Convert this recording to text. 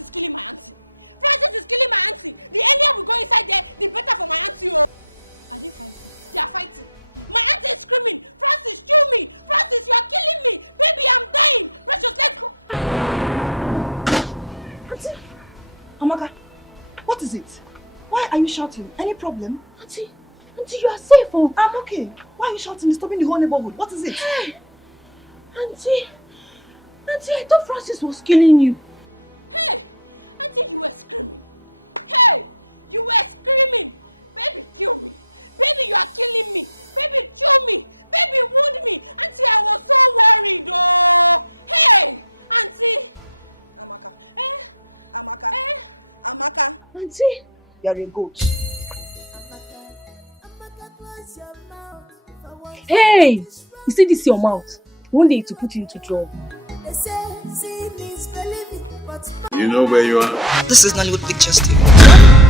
Francis is killing my auntie. Francis is killing my auntie. The earlier we go inside there, the better for my auntie. Oh. Are they fighting? They are fighting. My auntie is screaming. Francis, shoot me. Francis, you are killing me. Baby, I'm dying. Precious, let's go. Auntie. Amaka, what is it? Why are you shouting? Any problem? Auntie, you are safe. Oh. I'm okay. Why are you shouting? Disturbing the whole neighborhood. What is it? Hey. Auntie, I thought Francis was killing you. Hey, Auntie, you were screaming. Hey, you were screaming. Baby, kill me. Baby, you are killing me. Baby, chew me. Baby, wound me. Auntie, I was so worried. Oh, hey, Auntie. Amaka. Amaka. Amaka. Auntie. You're a goat. Hey, you see this your mouth? One day to put you into trouble. You know where you are? This is Nollywood Pictures TV.